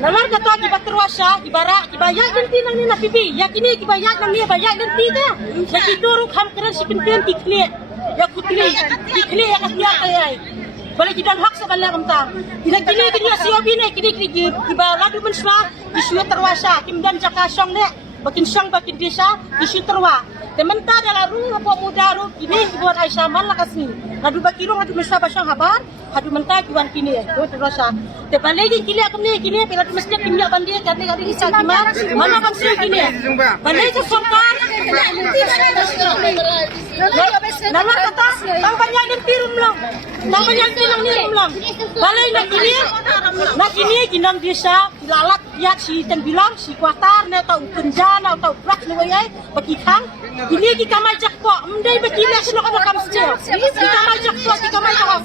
Nalar kata di Baterwasha, ibarat dibayar nanti nang ni napibi. Ya kini dibayar nang ni bayar nanti dah. Lagi turuk ham keren si kenten tikli. Ya kutli, tikli ya kasnya kayai. Boleh kita hak sekali kamta. Tidak kini siobi ne kini ibarat tu menswa isu Terwasha. Kimdan jakasong ne. Bakin syang bakin desa isu terwa. Tementah dalam rumah apa muda ru kini buat Aisyah malah kasih. Ngadu bakirong ngadu mesra basang habar. Hadu mentah kiwan kini tu terasa. Tebalegi kini aku ni kini pela mesti kimnya bandia kami kali ni sakima. Mana bang sih kini? Balai ke sorkan. Nama kata bang banyak dan tirum lang. Bang banyak tirum lang. Balai nak kini kinam desa lalat ya si tembilang si kuatar ne tau kenjana tau prak ne wayai bagi kang. Ini kita majak kok, mendai begini senok ada kamsel. Kita majak kok, kita majak.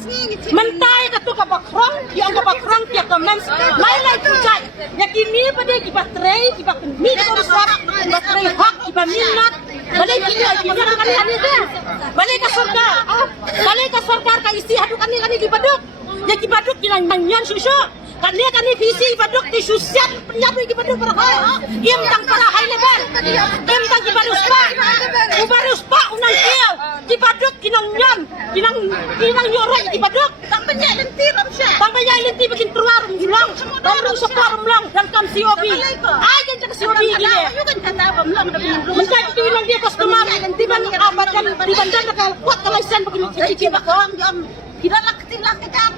Mentai katu kabakrong, yang kabakrong tiap kamens. Lain tujai. Yang ini pada kita baterai, kita kini besar, baterai hak, kita minat. Balik kini kami deh. Balik ke sorkar, ke isi hadu kami dibaduk. Yang dibaduk kita nyanyian susu. Kani visi baduk di susian penyabu di baduk berhal. Iam tang parahai lebar. Iam tang di baduk spa. Ubarus pa unang kiel. Di baduk kinang nyorai di baduk. Tang banyak lenti ram siya. Tang banyak lenti bikin terwarung julang. Tang separum lang dan kam siobi. Ay kan cak siobi gini. Mentah itu bilang dia customer. Di ban abad dan di bandar nakal kuat kalaisan begini cici bakal. Kita laketin laketan.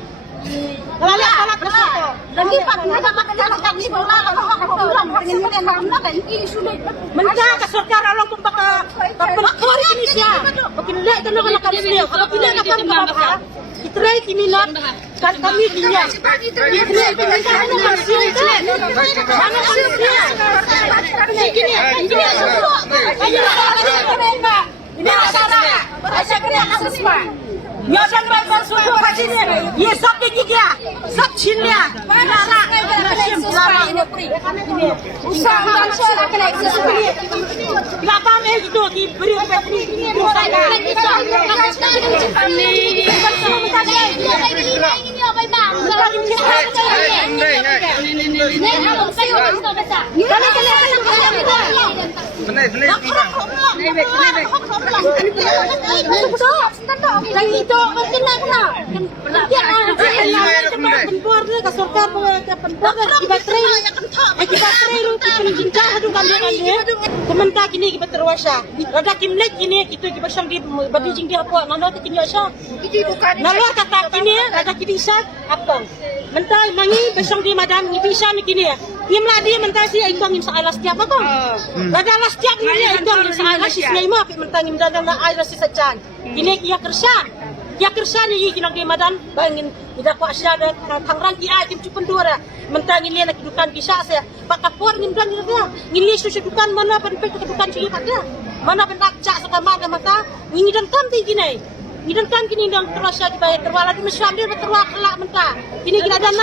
Lalak bersoto. Lagi pak kita makan jalan kami bola pulang hari ini kan nak ini sudah. Mentah ke sorkar orang pembaka pelakor Indonesia. Makin lek dan nak kami dia. Kalau tidak nak kami apa? Kitrai kini nak kan kami dia. Kitrai kini kan kami dia. Mana kami dia? Ini semua. Ini masalah. Aisyah kena kasus pak. Ya dan bapak suku kasihnya, ye sab degi dia, sab cinnya, lara, lara ini, usaha masyarakat kena eksis ini, berapa meh itu diberi ini, Kementak ini kita terwasa. Ada kimlek ini kita pasang di badijing dia apa? Nalo tak kini asal. Nalo kata kini ada kini sah apa? Mentai mangi pasang di madam ini bisa ni kini. Imla dia mentai si ikong im sa alas tiap apa? Ada alas tiap ni ikong im sa alas si Naima pi mentai im dan na alas si sajan. Ini kia kerja. Ya kerja ni kinang di madan bangin ida ko asya da tangrang ki ay kim cupun dura mentang ini nak dukan kisah saya pak kapor ngimdan dia ngili susu dukan mana pen pe dukan cili ada mana pen cak sakama mata ngidan kam ti kinai ngidan kam kini dang terasa dibayar terwala di mesam dia terwala kelak mentah ini kira dan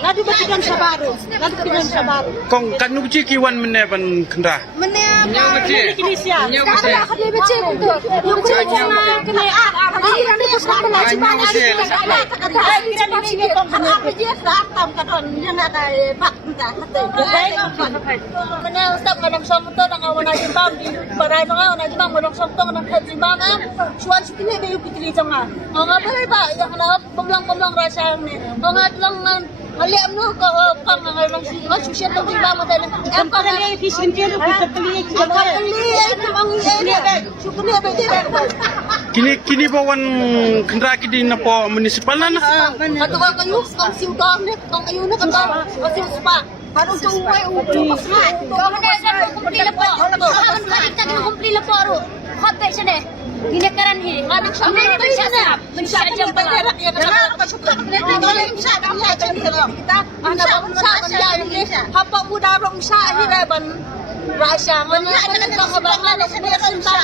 nadu batikan sabaru nadu batikan sabaru kong kanu beci kiwan mene pan kendra mene apa kini sia sekarang aku lebih cek untuk jangan kena ini pos nak lagi mana ni kira ni kong apa dia sakam kadon dia nak pak entah mene ustaz kadang samto nang awan jimbang di barai nang awan jimbang monong samto nang jimbang suan sikini be pitri janga nga ba ba ya kana pemlang rasa ni nga lang ali amno ko kang nga lang si susya to di ba mo dala am para ni fishing kilo kita kali ki kini bawan kendra kini napo municipal na ato ka kayo kang simkam ni kang ayo na kanta kasi spa baru tuway utos na kamo na sa kumpli la po kan kumpli la po ro khote siya ne ginekaran hi anak siya na ni siya mensyajam pala ya kana ka suka siya kita siya hapa muda rong siya hiraban Rasha, mana ada kehabangan sebenarnya cinta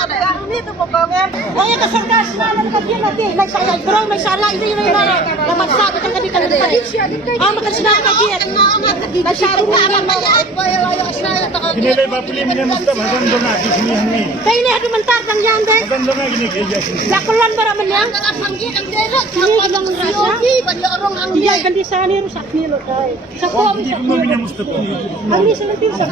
ini tu pokoknya. Saya keserdas mana dia nanti, nak saya berang masalah ini mana. Lama saya kita di kantor. Makan sedang lagi. Nak saya Ini lepas beli minyak mustahil, hasan dona di sini. Kau ini ada mentar tang yang deh. Hasan dona Lakulan para menyang. Iya, gandi sana rusak ni lo kay. Sa ko ang rusak ni. Kami sa natin sa